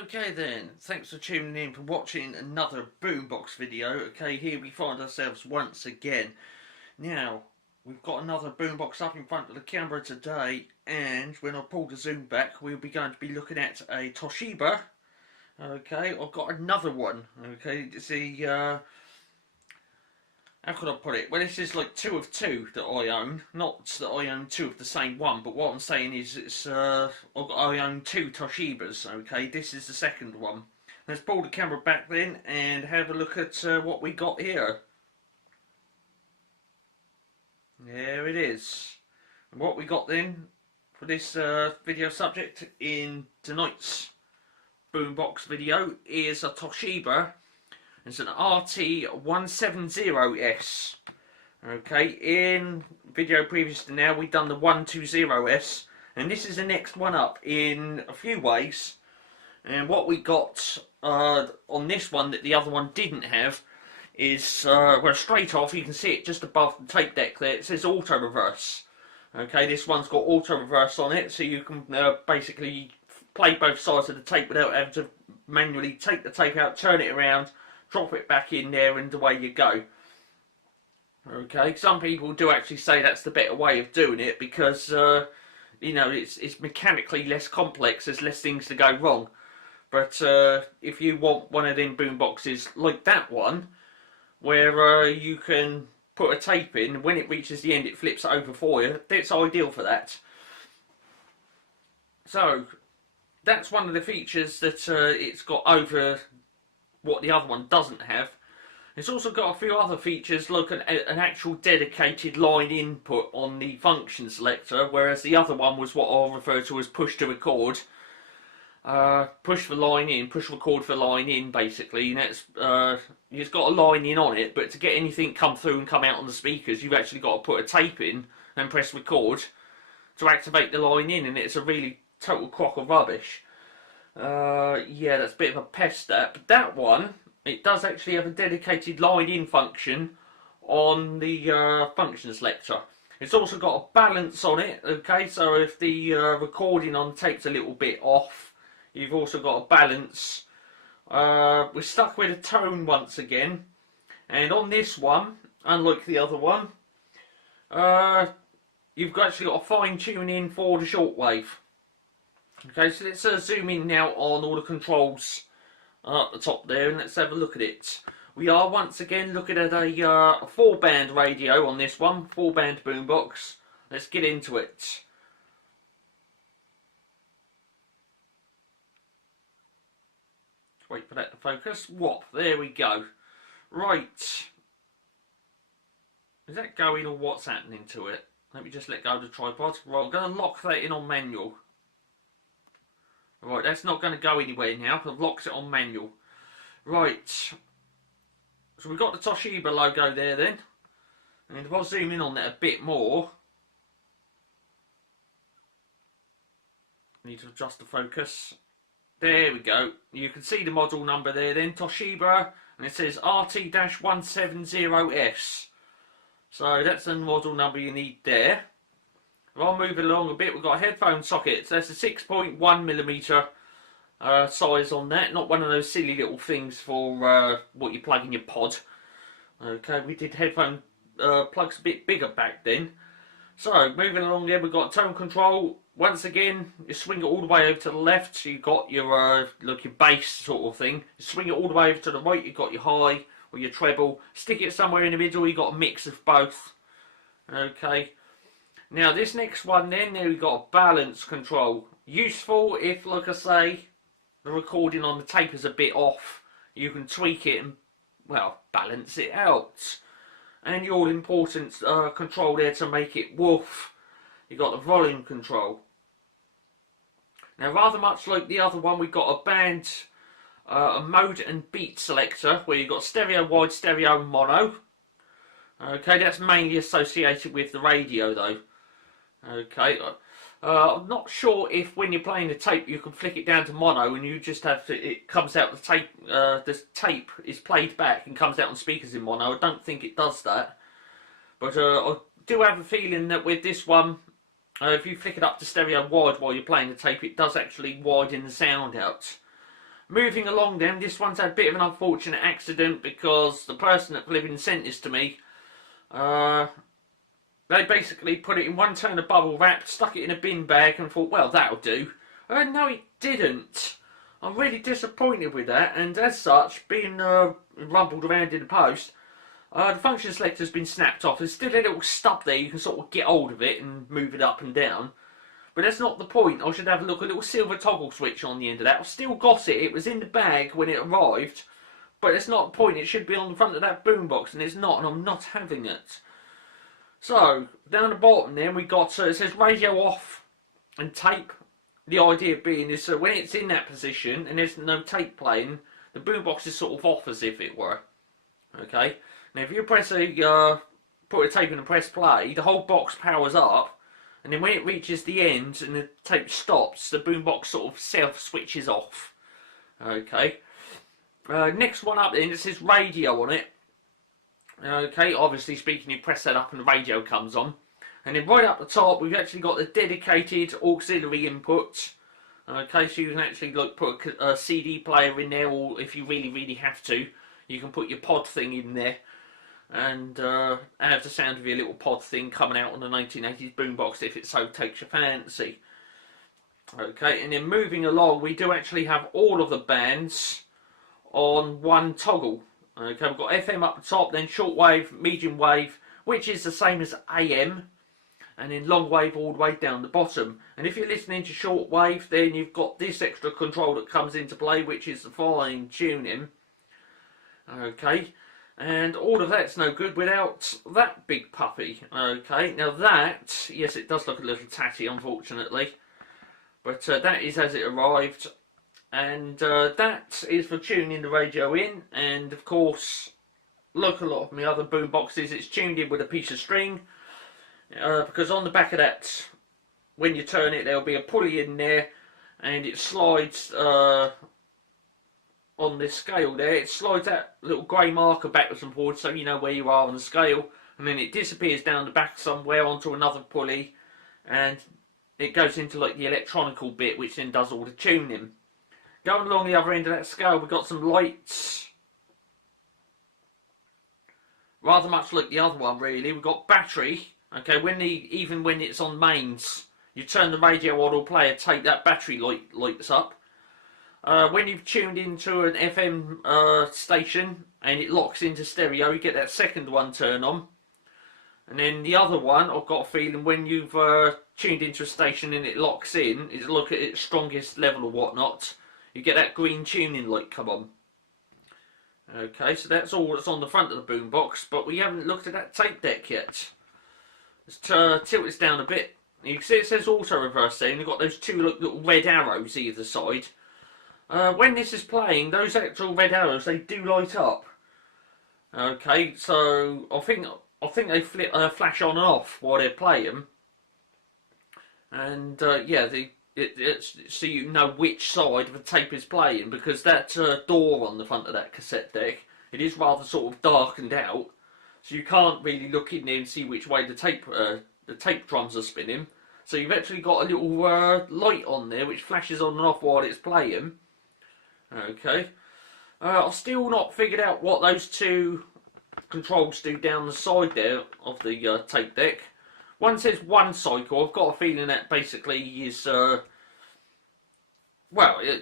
Okay then, thanks for tuning in for watching another BoomBox video. Okay, here we find ourselves once again. Now, we've got another BoomBox up in front of the camera today, and when I pull the zoom back, we'll be going to be looking at a Toshiba. Okay, I've got another one. Okay, it's the how could I put it? Well, this is like two of two that I own. Not that I own two of the same one, but what I'm saying is I own two Toshibas. Okay, this is the second one. Let's pull the camera back then and have a look at what we got here. There it is. And what we got then for this video subject in tonight's BoomBox video is a Toshiba. It's an RT170S. Okay, in video previous to now, we've done the 120S, and this is the next one up in a few ways. And what we got on this one that the other one didn't have is, well, straight off, you can see it just above the tape deck there, it says auto reverse. Okay, this one's got auto reverse on it, so you can basically play both sides of the tape without having to manually take the tape out, turn it around, drop it back in there, and away you go. Okay, some people do actually say that's the better way of doing it because you know, it's mechanically less complex, there's less things to go wrong. But if you want one of them boom boxes like that one, where you can put a tape in, when it reaches the end it flips over for you, that's ideal for that. So that's one of the features that it's got over what the other one doesn't have. It's also got a few other features like an actual dedicated line input on the function selector, whereas the other one was what I'll refer to as push to record. Push the line in, push record for line in basically, and it's got a line in on it, but to get anything come through and come out on the speakers you've actually got to put a tape in and press record to activate the line in, and it's a really total crock of rubbish. Yeah, that's a bit of a pest that, but that one, it does actually have a dedicated line in function on the function selector. It's also got a balance on it, okay, so if the recording on tape's a little bit off, you've also got a balance. We're stuck with a tone once again, and on this one, unlike the other one, you've actually got a fine tune in for the shortwave. Okay, so let's zoom in now on all the controls at the top there, and let's have a look at it. We are once again looking at a 4-band radio on this one, 4-band boombox. Let's get into it. Wait for that to focus. Whop, there we go. Right. Is that going or what's happening to it? Let me just let go of the tripod. Right, I'm going to lock that in on manual. Right, that's not going to go anywhere now. I've locked it on manual. Right. So we've got the Toshiba logo there then. And if I zoom in on that a bit more. I need to adjust the focus. There we go. You can see the model number there then. Toshiba. And it says RT-170S. So that's the model number you need there. If I move it along a bit, we've got a headphone socket. So that's a 6.1mm size on that. Not one of those silly little things for what you plug in your pod. Okay, we did headphone plugs a bit bigger back then. So, moving along there, we've got tone control. Once again, you swing it all the way over to the left. So you've got your, like your bass sort of thing. You swing it all the way over to the right, you've got your high or your treble. Stick it somewhere in the middle, you've got a mix of both. Okay. Now this next one then, there we've got a balance control. Useful if, like I say, the recording on the tape is a bit off. You can tweak it and, well, balance it out. And your all-important control there to make it woof. You've got the volume control. Now rather much like the other one, we've got a band, a mode and beat selector, where you've got stereo wide, stereo mono. Okay, that's mainly associated with the radio though. Okay, I'm not sure if when you're playing the tape you can flick it down to mono and you just have to, it comes out the tape, this tape is played back and comes out on speakers in mono. I don't think it does that. But I do have a feeling that with this one, if you flick it up to stereo wide while you're playing the tape, it does actually widen the sound out. Moving along then, this one's had a bit of an unfortunate accident because the person that living sent this to me, they basically put it in one turn of bubble wrap, stuck it in a bin bag and thought, well, that'll do. No, it didn't. I'm really disappointed with that, and as such, being rumbled around in the post, the function selector's been snapped off. There's still a little stub there, you can sort of get hold of it and move it up and down. But that's not the point. I should have a look, a little silver toggle switch on the end of that. I've still got it. It was in the bag when it arrived. But it's not the point. It should be on the front of that boombox, and it's not, and I'm not having it. So, down the bottom then, we got, it says radio off and tape. The idea being is that when it's in that position, and there's no tape playing, the boombox is sort of off as if it were. Okay? Now, if you press put a tape in and press play, the whole box powers up. And then when it reaches the end and the tape stops, the boombox sort of self-switches off. Okay. Next one up then, it says radio on it. Okay, obviously speaking, you press that up and the radio comes on. And then right up the top, we've actually got the dedicated auxiliary input. Okay, so you can actually like put a CD player in there, or if you really have to, you can put your pod thing in there. And have the sound of your little pod thing coming out on the 1980s boombox if it so takes your fancy. Okay, and then moving along, we do actually have all of the bands on one toggle. Okay, we've got FM up the top, then shortwave, medium wave, which is the same as AM, and then long wave all the way down the bottom. And if you're listening to shortwave, then you've got this extra control that comes into play, which is the fine tuning. Okay. And all of that's no good without that big puppy. Okay, now that, yes, it does look a little tatty, unfortunately. But that is as it arrived. And that is for tuning the radio in. And of course, like a lot of my other boom boxes, it's tuned in with a piece of string. Because on the back of that, when you turn it, there'll be a pulley in there. And it slides on this scale there, it slides that little grey marker backwards and forwards so you know where you are on the scale, and then it disappears down the back somewhere onto another pulley, and it goes into like the electronical bit, which then does all the tuning. Going along the other end of that scale, we've got some lights, rather much like the other one really. We've got battery. Okay, even when it's on mains, you turn the radio on or play a tape, that battery lights up. When you've tuned into an FM station and it locks into stereo, you get that second one turn on. And then the other one, I've got a feeling when you've tuned into a station and it locks in, it's look at its strongest level or whatnot, you get that green tuning light come on. Okay, so that's all that's on the front of the boombox, but we haven't looked at that tape deck yet. Let's tilt this down a bit. You can see it says auto reverse there, and you've got those two little red arrows either side. When this is playing, those actual red arrows, they do light up. Okay, so I think they flash on and off while they're playing. And yeah, it's so you know which side of the tape is playing, because that door on the front of that cassette deck, it is rather sort of darkened out, so you can't really look in there and see which way the tape drums are spinning. So you've actually got a little light on there which flashes on and off while it's playing. Okay, I've still not figured out what those two controls do down the side there of the tape deck. One says 1 cycle. I've got a feeling that basically is, well,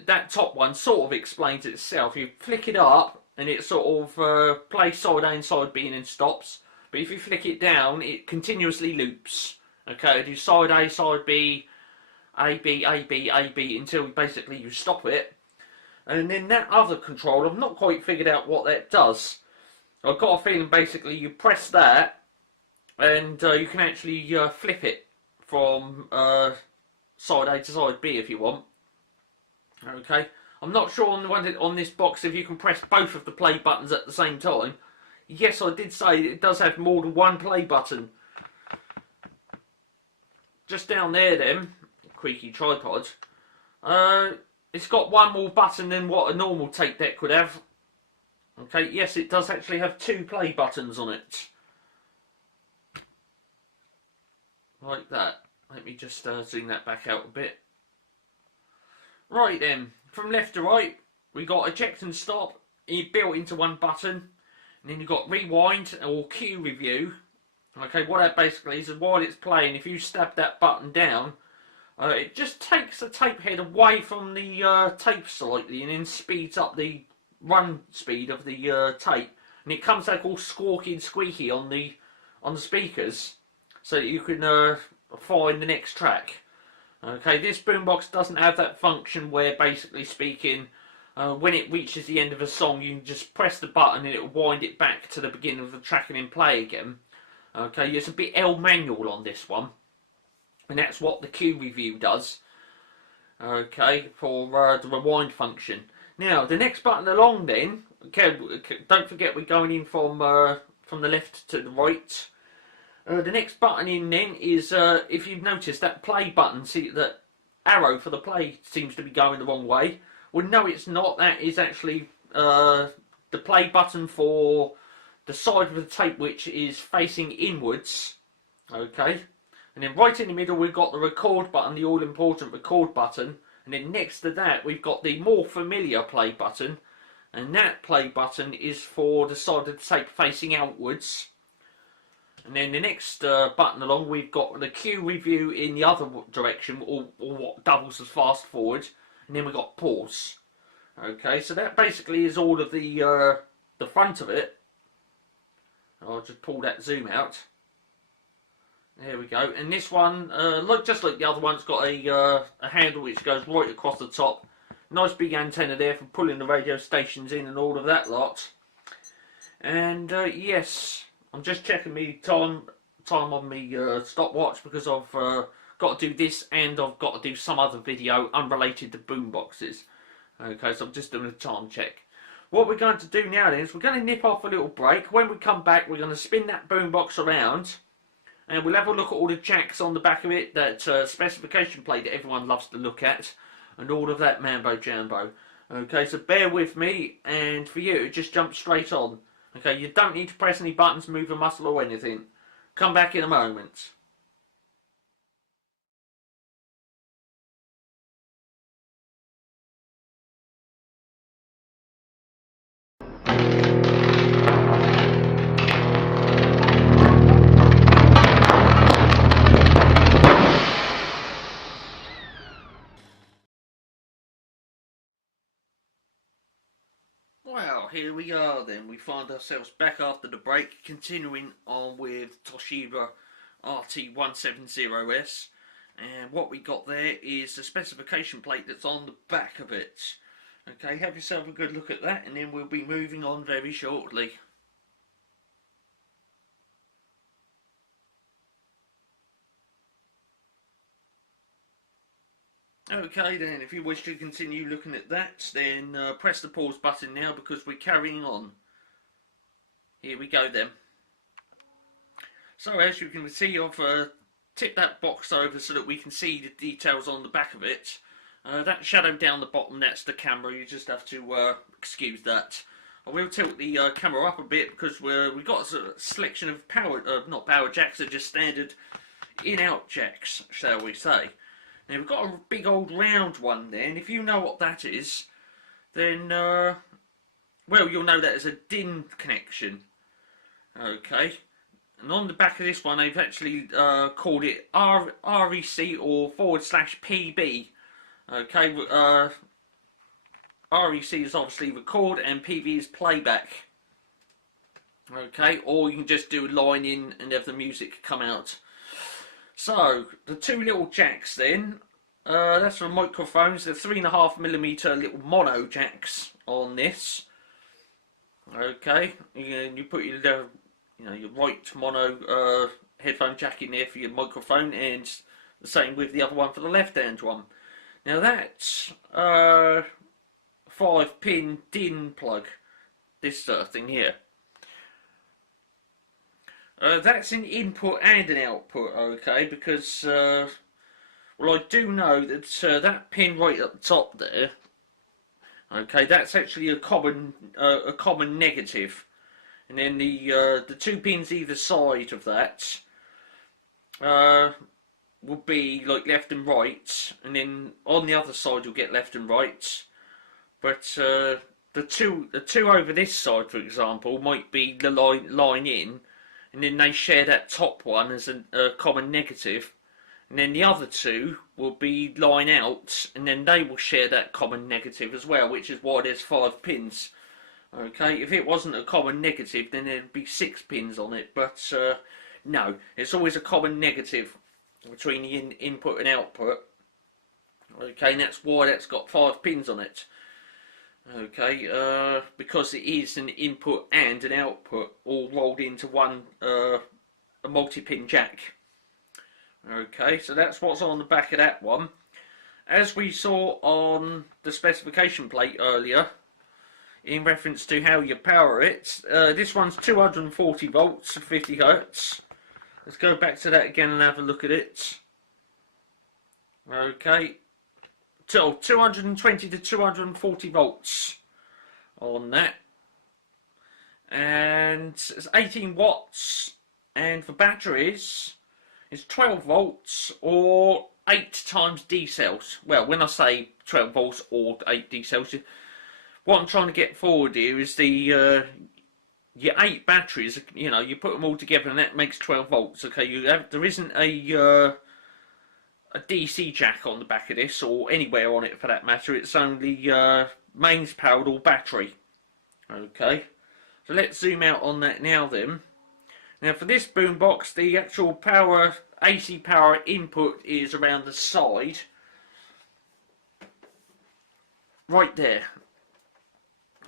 that top one sort of explains itself. You flick it up and it sort of plays side A and side B and then stops. But if you flick it down, it continuously loops. Okay, do side A, side B, A, B, A, B, A, B until basically you stop it. And then that other control, I've not quite figured out what that does. I've got a feeling basically you press that and you can actually flip it from side A to side B if you want. Okay, I'm not sure on this box if you can press both of the play buttons at the same time. Yes, I did say it does have more than one play button. Just down there then, creaky tripod. It's got one more button than what a normal tape deck would have. Okay, yes, it does actually have 2 play buttons on it. Like that. Let me just zoom that back out a bit. Right then, from left to right, we got eject and stop built into one button, and then you've got rewind or cue review. Okay, what that basically is while it's playing, if you stab that button down, it just takes the tape head away from the tape slightly and then speeds up the run speed of the tape, and it comes like all squawky and squeaky on the speakers, so that you can find the next track. Okay, this boombox doesn't have that function where, basically speaking, when it reaches the end of a song, you can just press the button and it will wind it back to the beginning of the track and then play again. Okay, it's a bit manual on this one, and that's what the cue review does. Okay, for the rewind function. Now, the next button along then, okay, don't forget we're going in from the left to the right. The next button in then is, if you've noticed, that play button, see that arrow for the play seems to be going the wrong way. Well, no, it's not. That is actually the play button for the side of the tape which is facing inwards. Okay, and then right in the middle we've got the record button, the all-important record button, and then next to that we've got the more familiar play button, and that play button is for the side of the tape facing outwards. And then the next button along, we've got the cue review in the other direction, or what doubles as fast forward, and then we've got pause. Okay, so that basically is all of the front of it. I'll just pull that zoom out. There we go. And this one, just like the other one, it's got a handle which goes right across the top. Nice big antenna there for pulling the radio stations in and all of that lot. And yes, I'm just checking the time on me stopwatch, because I've got to do this and I've got to do some other video unrelated to boomboxes. Okay, so I'm just doing a time check. What we're going to do now then is we're going to nip off a little break. When we come back, we're going to spin that boombox around, and we'll have a look at all the jacks on the back of it, that specification plate that everyone loves to look at, and all of that mambo jambo. Okay, so bear with me, and for you, just jump straight on. Okay, you don't need to press any buttons, move a muscle or anything. Come back in a moment. Well, here we are then. We find ourselves back after the break, continuing on with Toshiba RT170S. And what we got there is the specification plate that's on the back of it. Okay, have yourself a good look at that, and then we'll be moving on very shortly. Okay then, if you wish to continue looking at that, then press the pause button now, because we're carrying on. Here we go then. So as you can see, I've tipped that box over so that we can see the details on the back of it. That shadow down the bottom, that's the camera. You just have to excuse that. I will tilt the camera up a bit, because we've got a selection of not power jacks, they're just standard in-out jacks, shall we say. Now we've got a big old round one there, and if you know what that is, then, well, you'll know that as a DIN connection. Okay, and on the back of this one, they've actually called it REC or /PB. Okay, REC is obviously record, and PB is playback. Okay, or you can just do a line in and have the music come out. So, the two little jacks then, that's for microphones. They're 3.5mm little mono jacks on this. Okay, you put your right mono headphone jack in there for your microphone, and the same with the other one for the left hand one. Now that's 5-pin DIN plug, this thing here. That's an input and an output, okay, because, well, I do know that that pin right at the top there, okay, that's actually a common negative, and then the two pins either side of that will be like left and right, and then on the other side you'll get left and right, but the two over this side, for example, might be the line in, and then they share that top one as a common negative, and then the other two will be line out, and then they will share that common negative as well, which is why there's 5 pins. Okay, if it wasn't a common negative, then there'd be 6 pins on it, but no, it's always a common negative between the input and output. Okay, and that's why that's got 5 pins on it. Okay, because it is an input and an output all rolled into one, a multi-pin jack. Okay, so that's what's on the back of that one. As we saw on the specification plate earlier, in reference to how you power it, this one's 240 volts, 50 hertz. Let's go back to that again and have a look at it. Okay, so 220 to 240 volts on that, and it's 18 watts, and for batteries it's 12 volts or 8 times D cells. Well, when I say 12 volts or 8 D cells, what I'm trying to get forward here is the your 8 batteries, you know, you put them all together and that makes 12 volts. Okay, there isn't a DC jack on the back of this, or anywhere on it for that matter. It's only mains powered or battery. Okay, so let's zoom out on that now then. Now for this boombox, the actual power, AC power input is around the side, right there.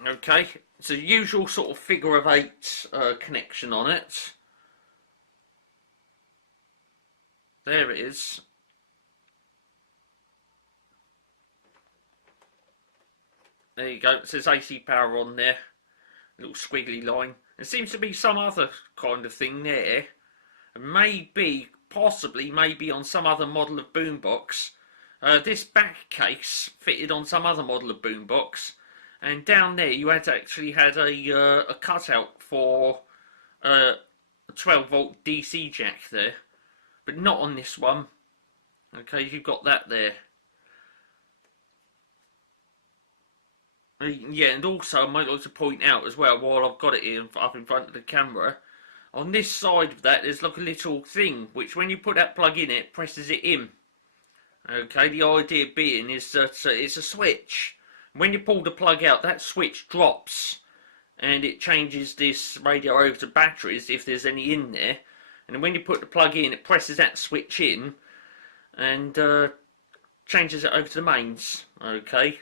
Okay, it's a usual sort of figure of 8 connection on it. There it is. There you go, it says AC power on there, a little squiggly line. There seems to be some other kind of thing there, maybe, possibly, maybe on some other model of boombox. This back case fitted on some other model of boombox, and down there you actually had a cutout for a 12 volt DC jack there, but not on this one. Okay, you've got that there. Yeah, and also I might like to point out as well, while I've got it here up in front of the camera, on this side of that there's like a little thing which when you put that plug in, it presses it in. Okay, the idea being is that it's a switch. When you pull the plug out, that switch drops and it changes this radio over to batteries if there's any in there, and when you put the plug in, it presses that switch in and changes it over to the mains. Okay.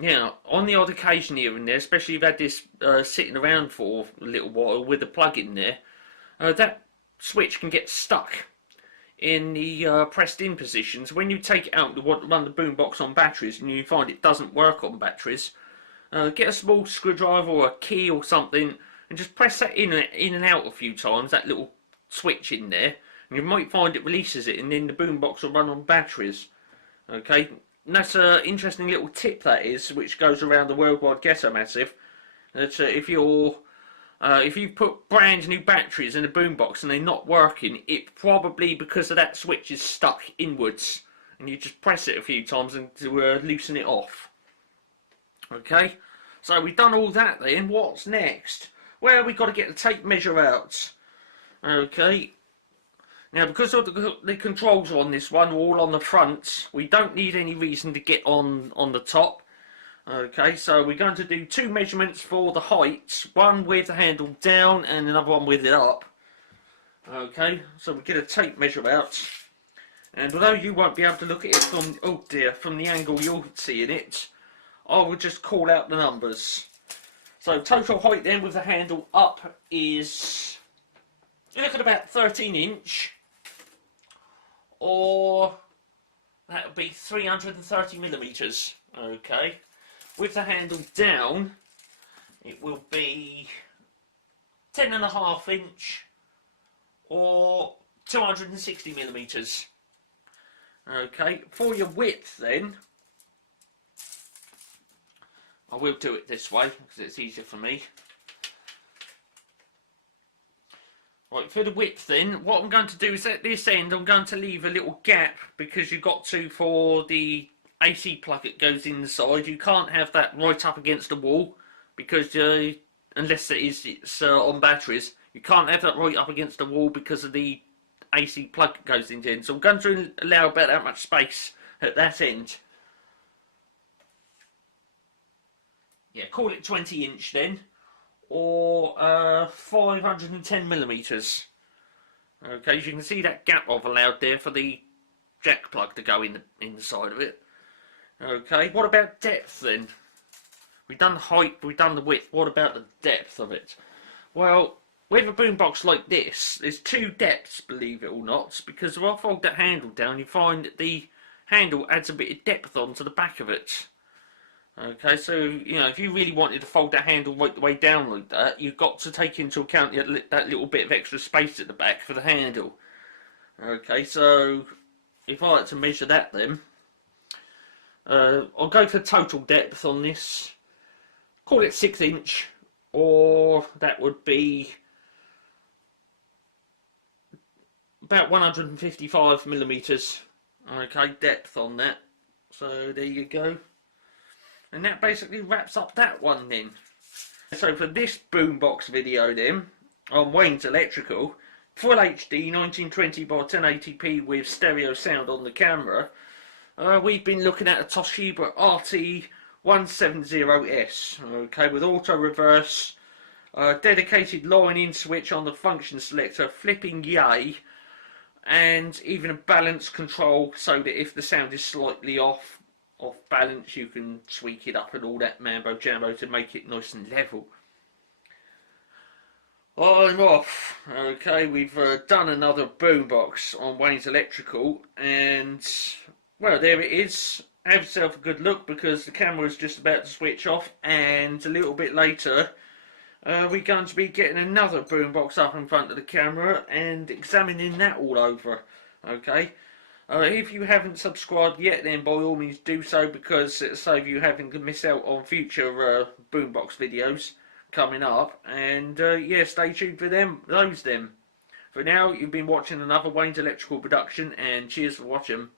Yeah, on the odd occasion here and there, especially if you've had this sitting around for a little while with the plug in there, that switch can get stuck in the pressed in positions. When you take it out to run the boombox on batteries and you find it doesn't work on batteries, get a small screwdriver or a key or something and just press that in and out a few times, that little switch in there, and you might find it releases it and then the boombox will run on batteries. Okay. And that's an interesting little tip, that is, which goes around the worldwide ghetto massive. That if you put brand new batteries in a boombox and they're not working, it probably because of that switch is stuck inwards, and you just press it a few times and to loosen it off. Okay, so we've done all that. Then what's next? Well, we've got to get the tape measure out. Okay. Now, because of the controls on this one, all on the front, we don't need any reason to get on the top. Okay, so we're going to do 2 measurements for the height, one with the handle down and another one with it up. Okay, so we get a tape measure out, and although you won't be able to look at it from, oh dear, from the angle you're seeing it, I will just call out the numbers. So total height then with the handle up is, you look at about 13 inch. Or that would be 330 millimeters. Okay, with the handle down, it will be 10.5 inch or 260 millimeters. Okay, for your width then, I will do it this way because it's easier for me. Right, for the width then, what I'm going to do is at this end I'm going to leave a little gap, because you've got to for the AC plug that goes inside. You can't have that right up against the wall because unless it's on batteries, you can't have that right up against the wall because of the AC plug that goes into it. So I'm going to allow about that much space at that end. Yeah, call it 20" then, or 510mm. Okay, as you can see that gap I've allowed there for the jack plug to go in the side of it. Okay, what about depth then? We've done height, we've done the width. What about the depth of it? Well, with a boombox like this, there's two depths, believe it or not, because if I fold that handle down, you find that the handle adds a bit of depth onto the back of it. Okay, so, you know, if you really wanted to fold that handle right the way down like that, you've got to take into account that little bit of extra space at the back for the handle. Okay, so if I had to measure that then, I'll go for total depth on this. Call it 6", or that would be about 155mm. Okay, depth on that. So there you go. And that basically wraps up that one then. So for this boombox video then, on Wayne's Electrical, Full HD 1920 by 1080p with stereo sound on the camera, we've been looking at a Toshiba RT170S, okay, with auto reverse, dedicated line-in switch on the function selector, flipping yay, and even a balance control so that if the sound is slightly off balance, you can tweak it up and all that mambo jambo to make it nice and level. I'm off. Okay, we've done another boombox on Wayne's Electrical, and well, there it is. Have yourself a good look because the camera is just about to switch off, and a little bit later we're going to be getting another boombox up in front of the camera and examining that all over. Okay. If you haven't subscribed yet, then by all means do so, because it'll save you having to miss out on future boombox videos coming up. And yeah, stay tuned for those. For now, you've been watching another Wayne's Electrical production, and cheers for watching.